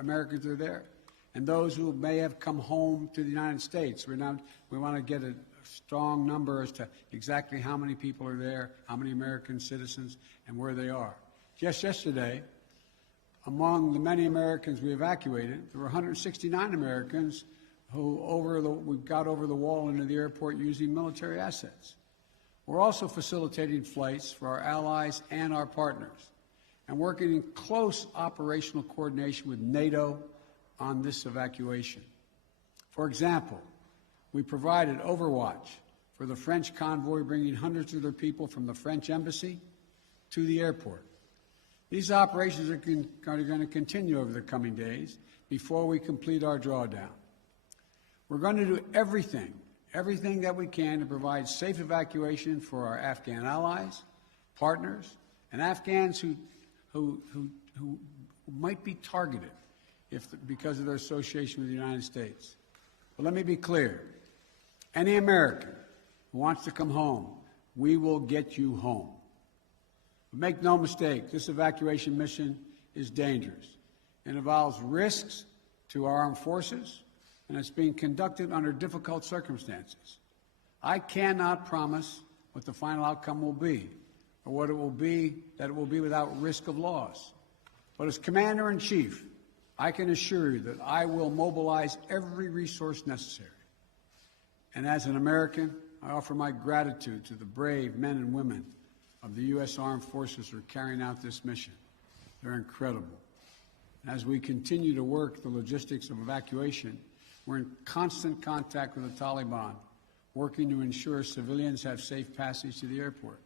Americans are there, and those who may have come home to the United States. We want to get a strong number as to exactly how many people are there, how many American citizens, and where they are. Just yesterday, among the many Americans we evacuated, there were 169 Americans who we got over the wall into the airport using military assets. We're also facilitating flights for our allies and our partners, and working in close operational coordination with NATO on this evacuation. For example, we provided overwatch for the French convoy bringing hundreds of their people from the French embassy to the airport. These operations are going to continue over the coming days before we complete our drawdown. We're going to do everything that we can to provide safe evacuation for our Afghan allies, partners, and Afghans who might be targeted because of their association with the United States. But let me be clear. Any American who wants to come home, we will get you home. But make no mistake, this evacuation mission is dangerous. It involves risks to our armed forces, and it's being conducted under difficult circumstances. I cannot promise what the final outcome will be, or what it will be, that it will be without risk of loss. But as Commander-in-Chief, I can assure you that I will mobilize every resource necessary. And as an American, I offer my gratitude to the brave men and women of the U.S. Armed Forces who are carrying out this mission. They're incredible. As we continue to work the logistics of evacuation, we're in constant contact with the Taliban, working to ensure civilians have safe passage to the airport.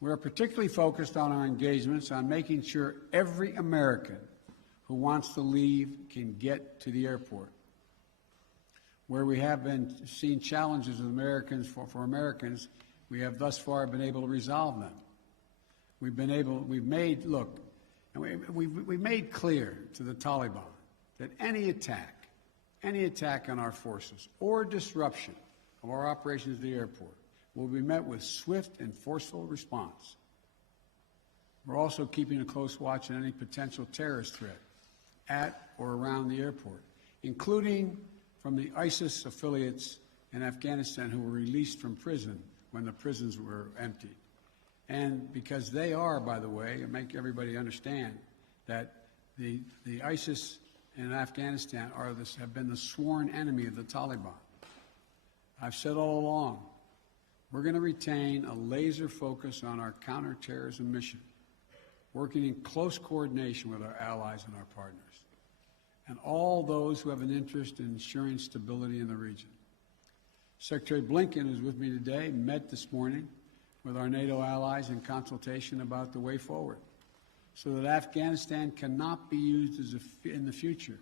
We are particularly focused on our engagements on making sure every American who wants to leave can get to the airport. Where we have been seeing challenges with Americans, for Americans, we have thus far been able to resolve them. We've made clear to the Taliban that any attack on our forces or disruption of our operations at the airport will be met with swift and forceful response. We're also keeping a close watch on any potential terrorist threat at or around the airport, including from the ISIS affiliates in Afghanistan who were released from prison when the prisons were emptied. And because they are, by the way, and make everybody understand that the ISIS in Afghanistan have been the sworn enemy of the Taliban. I've said all along, we're going to retain a laser focus on our counterterrorism mission, working in close coordination with our allies and our partners, and all those who have an interest in ensuring stability in the region. Secretary Blinken, who's with me today, met this morning with our NATO allies in consultation about the way forward, so that Afghanistan cannot be used in the future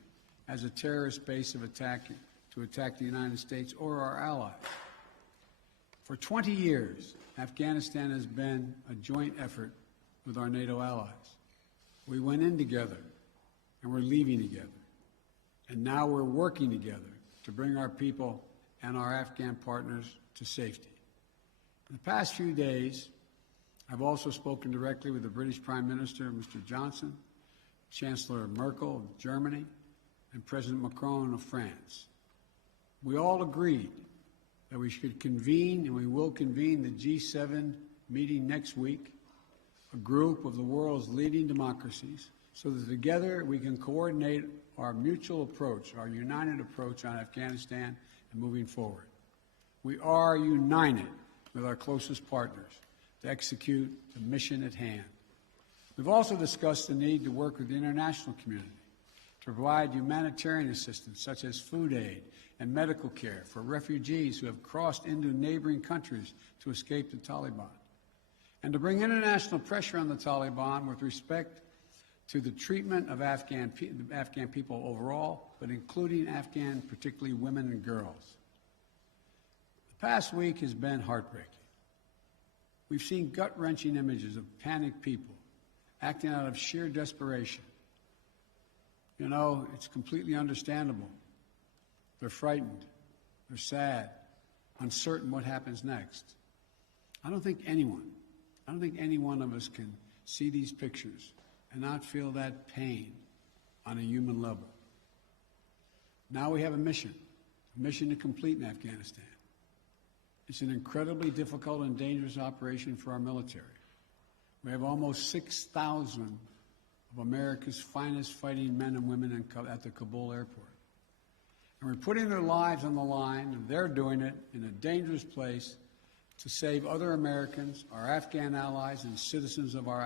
as a terrorist base to attack the United States or our allies. For 20 years, Afghanistan has been a joint effort with our NATO allies. We went in together, and we're leaving together. And now we're working together to bring our people and our Afghan partners to safety. In the past few days, I've also spoken directly with the British Prime Minister, Mr. Johnson, Chancellor Merkel of Germany, and President Macron of France. We all agreed that we should convene, and we will convene, the G7 meeting next week, a group of the world's leading democracies, so that together we can coordinate our mutual approach, our united approach on Afghanistan and moving forward. We are united with our closest partners to execute the mission at hand. We've also discussed the need to work with the international community to provide humanitarian assistance, such as food aid and medical care for refugees who have crossed into neighboring countries to escape the Taliban, and to bring international pressure on the Taliban with respect to the treatment of Afghan people overall, but including Afghan, particularly women and girls. The past week has been heartbreaking. We've seen gut-wrenching images of panicked people acting out of sheer desperation. You know, it's completely understandable. They're frightened, they're sad, uncertain what happens next. I don't think any one of us can see these pictures and not feel that pain on a human level. Now we have a mission to complete in Afghanistan. It's an incredibly difficult and dangerous operation for our military. We have almost 6,000 of America's finest fighting men and women at the Kabul airport. And we're putting their lives on the line, and they're doing it in a dangerous place to save other Americans, our Afghan allies, and citizens of our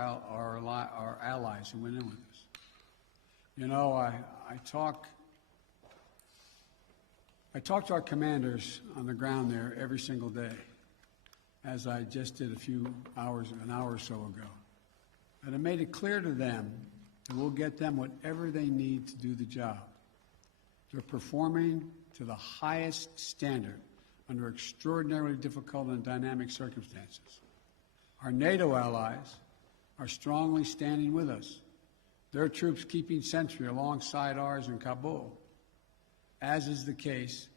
allies who went in with us. You know, I talk to our commanders on the ground there every single day, as I just did an hour or so ago. And I made it clear to them that we'll get them whatever they need to do the job. They're performing to the highest standard under extraordinarily difficult and dynamic circumstances. Our NATO allies are strongly standing with us. Their troops keeping sentry alongside ours in Kabul, as is the case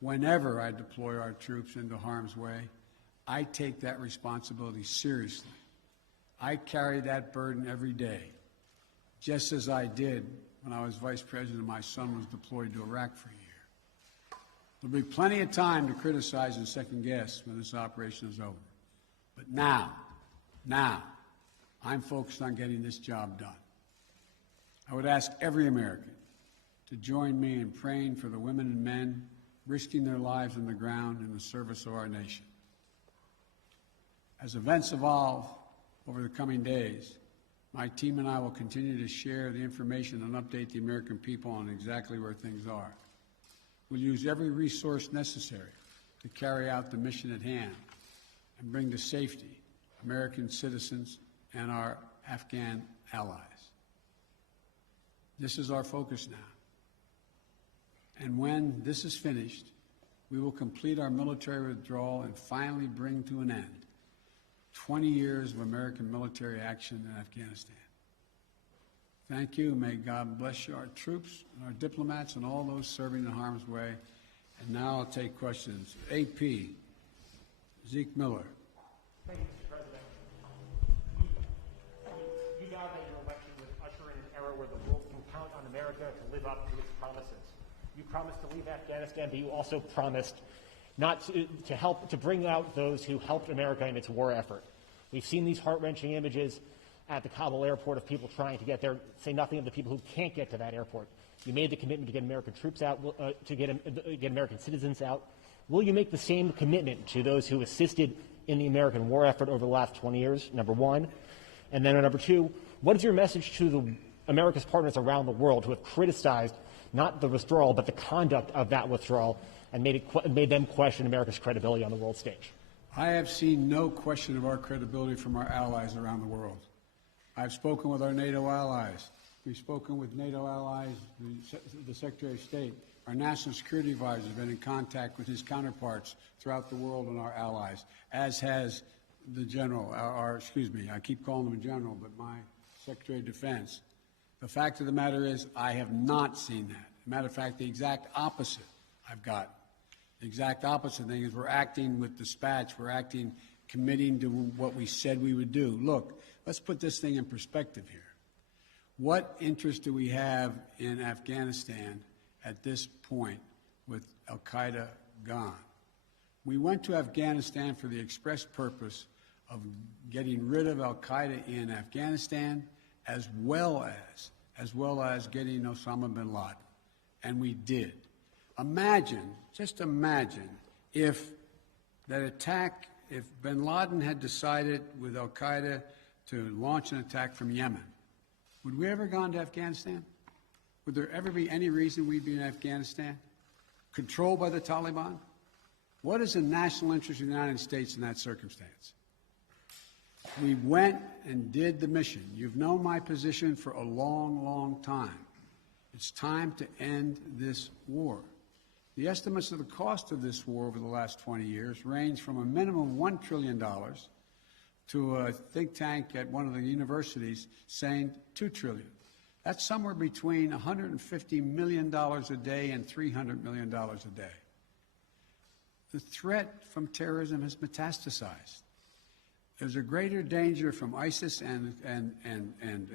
whenever I deploy our troops into harm's way. I take that responsibility seriously. I carry that burden every day, just as I did when I was vice president and my son was deployed to Iraq for a year. There'll be plenty of time to criticize and second guess when this operation is over. But now, I'm focused on getting this job done. I would ask every American to join me in praying for the women and men risking their lives on the ground in the service of our nation. As events evolve over the coming days, my team and I will continue to share the information and update the American people on exactly where things are. We'll use every resource necessary to carry out the mission at hand and bring to safety American citizens and our Afghan allies. This is our focus now. And when this is finished, we will complete our military withdrawal and finally bring to an end 20 years of American military action in Afghanistan. Thank you. May God bless you, our troops, our diplomats, and all those serving in harm's way. And now I'll take questions. AP, Zeke Miller. Thank you, Mr. President. You now that your election would usher in an era where the world can count on America to live up to its promises. You promised to leave Afghanistan, but you also promised not to help to bring out those who helped America in its war effort. We've seen these heart-wrenching images at the Kabul airport of people trying to get there, say nothing of the people who can't get to that airport. You made the commitment to get American troops out, to get American citizens out. Will you make the same commitment to those who assisted in the American war effort over the last 20 years, number one? And then number two, what is your message to America's partners around the world who have criticized not the withdrawal, but the conduct of that withdrawal and made them question America's credibility on the world stage? I have seen no question of our credibility from our allies around the world. I've spoken with our NATO allies. We've spoken with NATO allies, the Secretary of State. Our National Security Advisor has been in contact with his counterparts throughout the world and our allies, as has the General, I keep calling him a General, but my Secretary of Defense. The fact of the matter is, I have not seen that. As a matter of fact, the exact opposite I've gotten. The exact opposite thing is we're acting with dispatch. We're acting, committing to what we said we would do. Look, let's put this thing in perspective here. What interest do we have in Afghanistan at this point with al-Qaeda gone? We went to Afghanistan for the express purpose of getting rid of al-Qaeda in Afghanistan as well as getting Osama bin Laden. And we did. Just imagine if that attack, if bin Laden had decided with al-Qaeda to launch an attack from Yemen, would we ever gone to Afghanistan? Would there ever be any reason we'd be in Afghanistan? Controlled by the Taliban? What is the national interest of the United States in that circumstance? We went and did the mission. You've known my position for a long, long time. It's time to end this war. The estimates of the cost of this war over the last 20 years range from a minimum of $1 trillion to a think tank at one of the universities saying $2 trillion. That's somewhere between $150 million a day and $300 million a day. The threat from terrorism has metastasized. There's a greater danger from ISIS and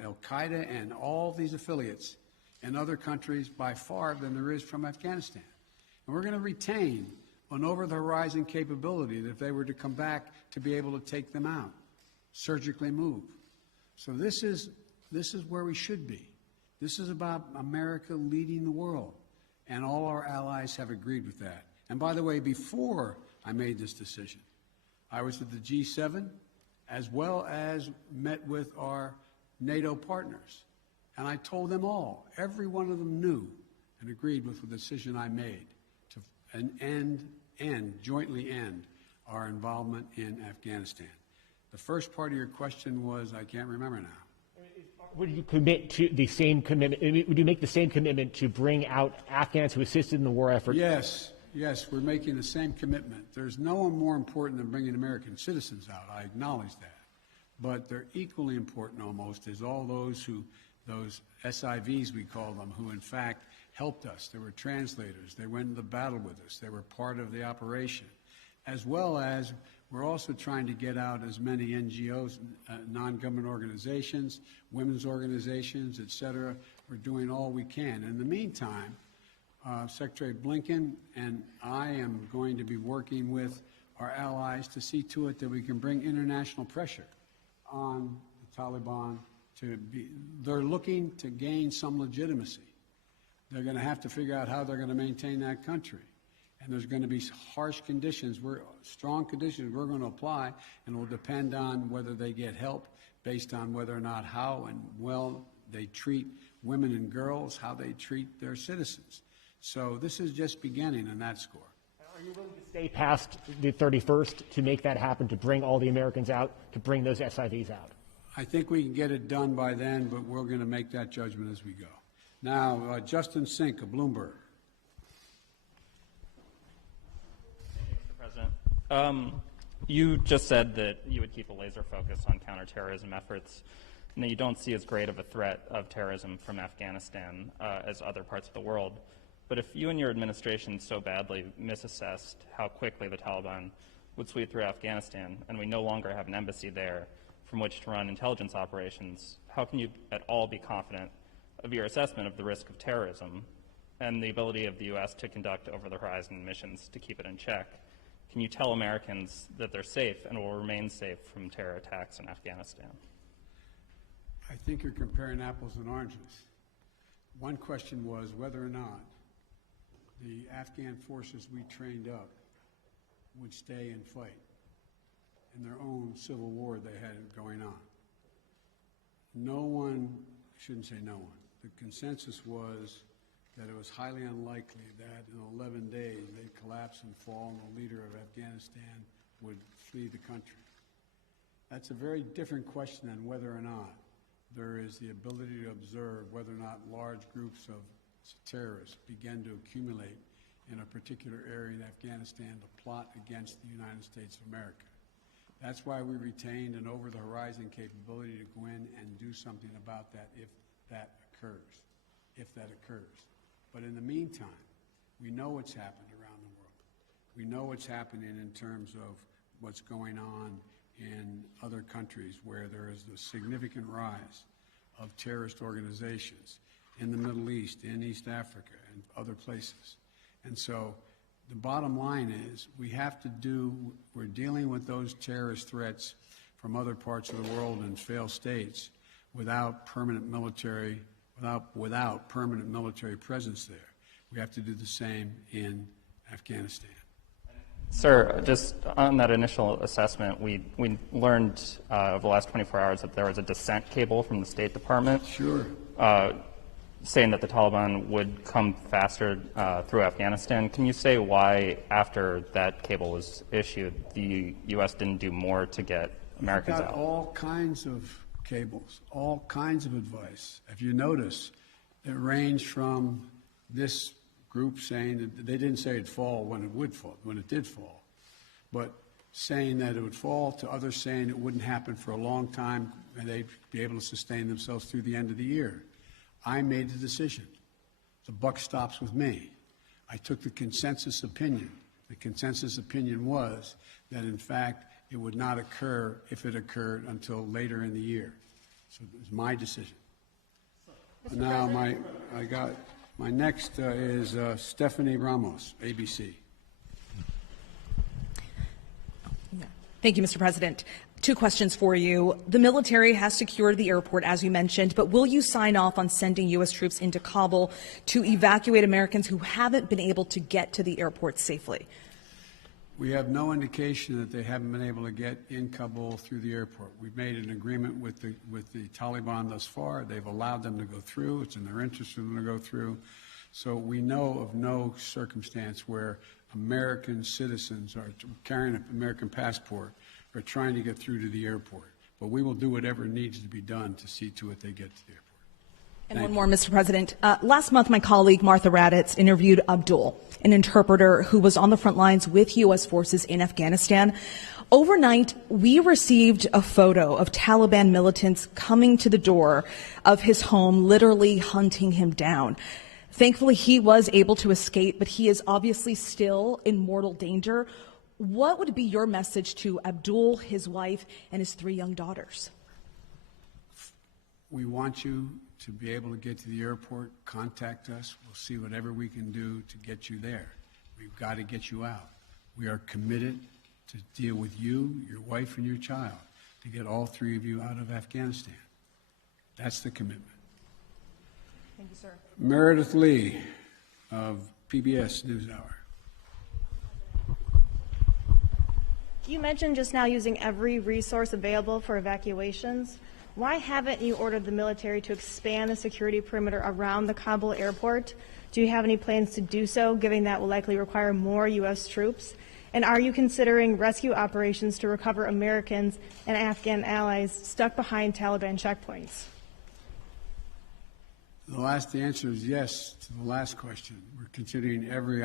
al-Qaeda and all these affiliates in other countries by far than there is from Afghanistan. And we're going to retain an over-the-horizon capability that if they were to come back to be able to take them out, surgically move. So this is where we should be. This is about America leading the world, and all our allies have agreed with that. And by the way, before I made this decision, I was at the G7 as well as met with our NATO partners. And I told them all, every one of them knew and agreed with the decision I made to jointly end our involvement in Afghanistan. The first part of your question was, I can't remember now. Would you commit to the same commitment? Would you make the same commitment to bring out Afghans who assisted in the war effort? Yes, we're making the same commitment. There's no one more important than bringing American citizens out. I acknowledge that. But they're equally important almost is all those SIVs we call them, who in fact helped us. They were translators. They went into battle with us. They were part of the operation. As well as we're also trying to get out as many NGOs, non-government organizations, women's organizations, et cetera. We're doing all we can. In the meantime, Secretary Blinken and I am going to be working with our allies to see to it that we can bring international pressure on the Taliban they're looking to gain some legitimacy. They're going to have to figure out how they're going to maintain that country. And there's going to be harsh conditions, strong conditions we're going to apply, and it will depend on whether they get help based on whether or not how and well they treat women and girls, how they treat their citizens. So this is just beginning on that score. Are you willing to stay past the 31st to make that happen, to bring all the Americans out, to bring those SIVs out? I think we can get it done by then, but we're going to make that judgment as we go. Now, Justin Sink of Bloomberg. Mr. President, you just said that you would keep a laser focus on counterterrorism efforts, and that you don't see as great of a threat of terrorism from Afghanistan as other parts of the world. But if you and your administration so badly misassessed how quickly the Taliban would sweep through Afghanistan, and we no longer have an embassy there from which to run intelligence operations, how can you at all be confident of your assessment of the risk of terrorism and the ability of the U.S. to conduct over-the-horizon missions to keep it in check? Can you tell Americans that they're safe and will remain safe from terror attacks in Afghanistan? I think you're comparing apples and oranges. One question was whether or not the Afghan forces we trained up would stay and fight in their own civil war they had going on. No one, I shouldn't say no one, the consensus was that it was highly unlikely that in 11 days they'd collapse and fall and the leader of Afghanistan would flee the country. That's a very different question than whether or not there is the ability to observe whether or not large groups of terrorists begin to accumulate in a particular area in Afghanistan to plot against the United States of America. That's why we retained an over-the-horizon capability to go in and do something about that if that occurs. But in the meantime, we know what's happened around the world. We know what's happening in terms of what's going on in other countries where there is a significant rise of terrorist organizations in the Middle East, in East Africa, and other places. And so the bottom line is we're dealing with those terrorist threats from other parts of the world and failed states without permanent military presence there. We have to do the same in Afghanistan. Sir, just on that initial assessment, we learned over the last 24 hours that there was a dissent cable from the State Department. Sure. Saying that the Taliban would come faster through Afghanistan. Can you say why, after that cable was issued, the U.S. didn't do more to get Americans out? Got all kinds of cables, all kinds of advice. If you notice, it ranged from this group saying that they didn't say it'd fall when it did fall, but saying that it would fall, to others saying it wouldn't happen for a long time and they'd be able to sustain themselves through the end of the year. I made the decision. The buck stops with me. I took the consensus opinion. The consensus opinion was that, in fact, it would not occur if it occurred until later in the year. So it was my decision. Now, my next is Stephanie Ramos, ABC. Thank you, Mr. President. 2 questions for you. The military has secured the airport, as you mentioned, but will you sign off on sending U.S. troops into Kabul to evacuate Americans who haven't been able to get to the airport safely? We have no indication that they haven't been able to get in Kabul through the airport. We've made an agreement with the Taliban thus far. They've allowed them to go through. It's in their interest for them to go through. So we know of no circumstance where American citizens are carrying an American passport are trying to get through to the airport. But we will do whatever needs to be done to see to it they get to the airport. And one more, Mr. President. Last month, my colleague Martha Raddatz interviewed Abdul, an interpreter who was on the front lines with U.S. forces in Afghanistan. Overnight, we received a photo of Taliban militants coming to the door of his home, literally hunting him down. Thankfully, he was able to escape, but he is obviously still in mortal danger. What would be your message to Abdul, his wife, and his 3 young daughters? We want you to be able to get to the airport. Contact us. We'll see whatever we can do to get you there. We've got to get you out. We are committed to deal with you, your wife, and your child, to get all 3 of you out of Afghanistan. That's the commitment. Thank you, sir. Meredith Lee of PBS NewsHour. You mentioned just now using every resource available for evacuations. Why haven't you ordered the military to expand the security perimeter around the Kabul airport? Do you have any plans to do so, given that will likely require more U.S. troops? And are you considering rescue operations to recover Americans and Afghan allies stuck behind Taliban checkpoints? The answer is yes to the last question. We're considering every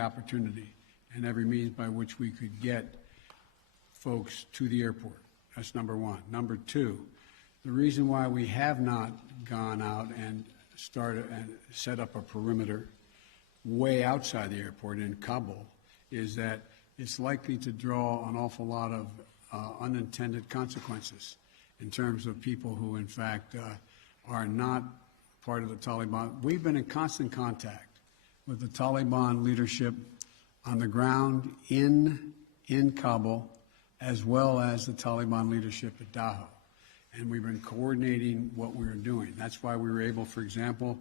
opportunity and every means by which we could get folks to the airport. That's number 1. Number 2, the reason why we have not gone out and started and set up a perimeter way outside the airport in Kabul is that it's likely to draw an awful lot of unintended consequences in terms of people who, in fact, are not part of the Taliban. We've been in constant contact with the Taliban leadership on the ground in Kabul, as well as the Taliban leadership at Dahou. And we've been coordinating what we were doing. That's why we were able, for example,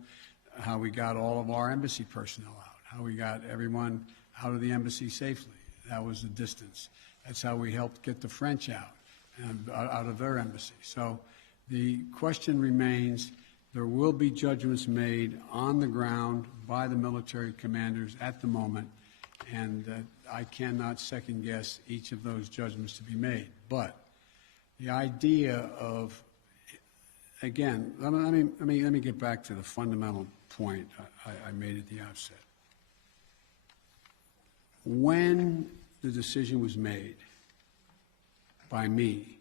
how we got all of our embassy personnel out, how we got everyone out of the embassy safely. That was the distance. That's how we helped get the French out and out of their embassy. So the question remains, there will be judgments made on the ground by the military commanders at the moment, and I cannot second guess each of those judgments to be made. But the idea of, again, let me get back to the fundamental point I made at the outset. When the decision was made by me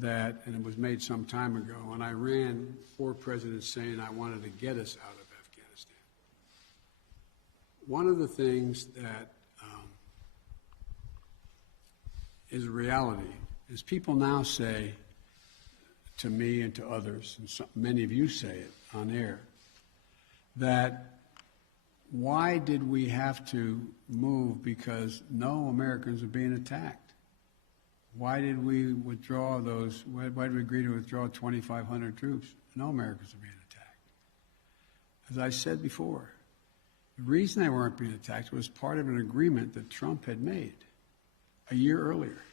and it was made some time ago, and I ran 4 presidents saying I wanted to get us out of Afghanistan. One of the things that is a reality is people now say to me and to others, and many of you say it on air, that why did we have to move because no Americans are being attacked? Why did we withdraw those? Why did we agree to withdraw 2,500 troops? No Americans are being attacked. As I said before, the reason they weren't being attacked was part of an agreement that Trump had made a year earlier.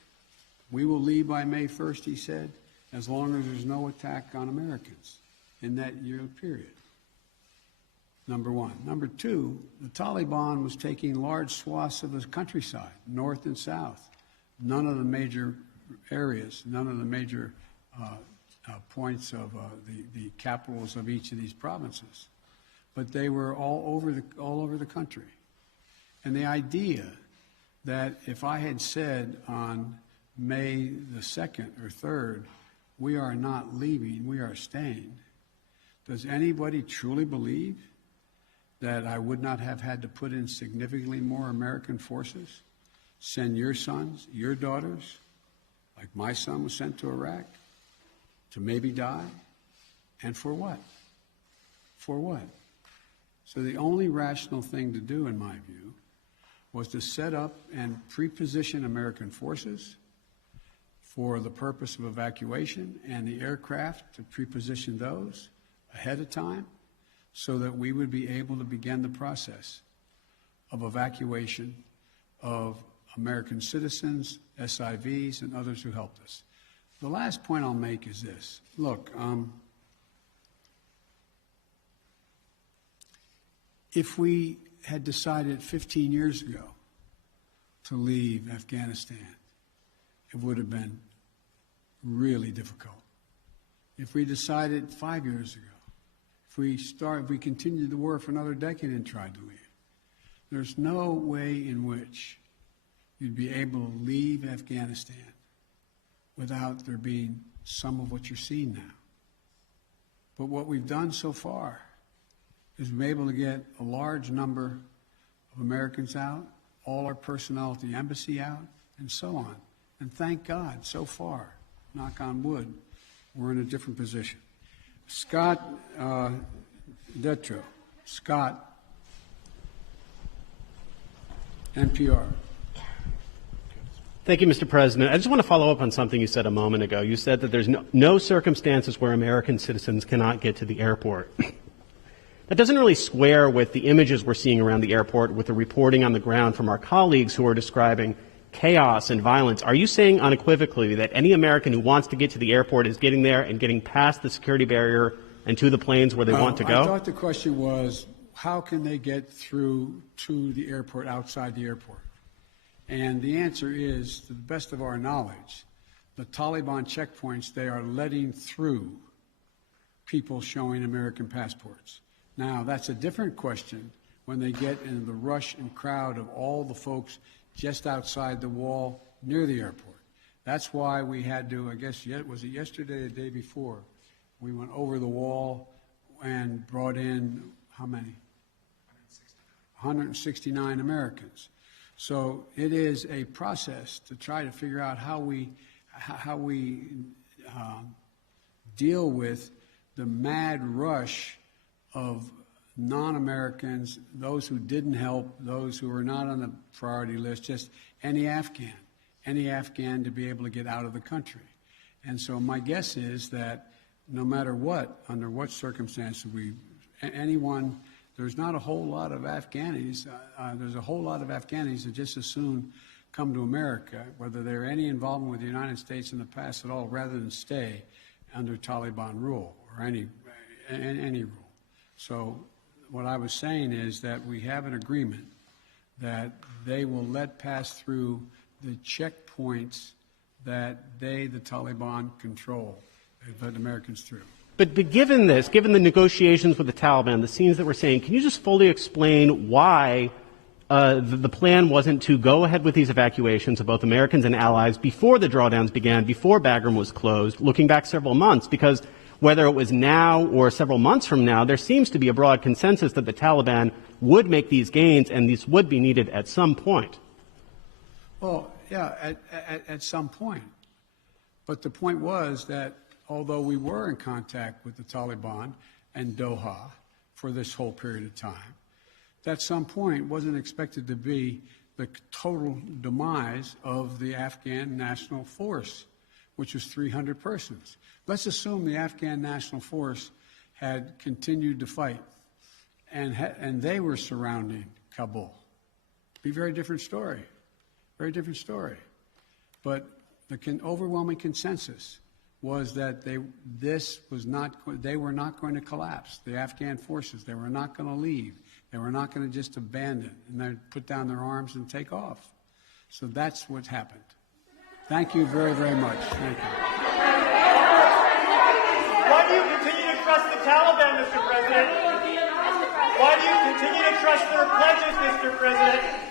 We will leave by May 1st, he said, as long as there's no attack on Americans in that year period. Number 1. Number 2, the Taliban was taking large swaths of the countryside, north and south. None of the major areas, none of the major points of the capitals of each of these provinces. But they were all over the country. And the idea that if I had said on May the 2nd or 3rd, we are not leaving, we are staying, does anybody truly believe that I would not have had to put in significantly more American forces, send your sons, your daughters, like my son was sent to Iraq, to maybe die, And for what? For what? So the only rational thing to do, in my view, was to set up and pre-position American forces for the purpose of evacuation, and the aircraft to pre-position those ahead of time so that we would be able to begin the process of evacuation of American citizens, SIVs, and others who helped us. The last point I'll make is this. Look, if we had decided 15 years ago to leave Afghanistan, it would have been really difficult. If we decided 5 years ago, if we continued the war for another decade and tried to leave, there's no way in which you'd be able to leave Afghanistan without there being some of what you're seeing now. But what we've done so far is we've been able to get a large number of Americans out, all our personnel at the embassy out, and so on. And thank God, so far, knock on wood, we're in a different position. Scott Detrow. Scott, NPR. Thank you, Mr. President. I just want to follow up on something you said a moment ago. You said that there's no circumstances where American citizens cannot get to the airport. That doesn't really square with the images we're seeing around the airport, with the reporting on the ground from our colleagues who are describing chaos and violence. Are you saying unequivocally that any American who wants to get to the airport is getting there and getting past the security barrier and to the planes where they want to go? I thought the question was, how can they get through to the airport outside the airport? And the answer is, to the best of our knowledge, the Taliban checkpoints, they are letting through people showing American passports. Now, that's a different question when they get into the rush and crowd of all the folks just outside the wall near the airport. That's why we had to, I guess, was it yesterday or the day before, we went over the wall and brought in, how many? 169 Americans. So it is a process to try to figure out how we deal with the mad rush of non-Americans, those who didn't help, those who were not on the priority list, just any Afghan to be able to get out of the country. And so my guess is that no matter what, under what circumstances there's not a whole lot of Afghanis, there's a whole lot of Afghanis that just as soon come to America, whether they're any involvement with the United States in the past at all, rather than stay under Taliban rule or any rule. So what I was saying is that we have an agreement that they will let pass through the checkpoints that the Taliban control. They've let Americans through. But given this, given the negotiations with the Taliban, the scenes that we're seeing, can you just fully explain why the plan wasn't to go ahead with these evacuations of both Americans and allies before the drawdowns began, before Bagram was closed, looking back several months? Because whether it was now or several months from now, there seems to be a broad consensus that the Taliban would make these gains, and these would be needed at some point. Well, yeah, at some point. But the point was that although we were in contact with the Taliban and Doha for this whole period of time, at some point wasn't expected to be the total demise of the Afghan National Force, which was 300 persons. Let's assume the Afghan National Force had continued to fight and they were surrounding Kabul. Be a very different story. Very different story. But the overwhelming consensus was that they were not going to collapse. The Afghan forces, they were not going to leave. They were not going to just abandon and then put down their arms and take off. So that's what happened. Thank you very, very much. Thank you. Why do you continue to trust the Taliban, Mr. President? Why do you continue to trust their pledges, Mr. President?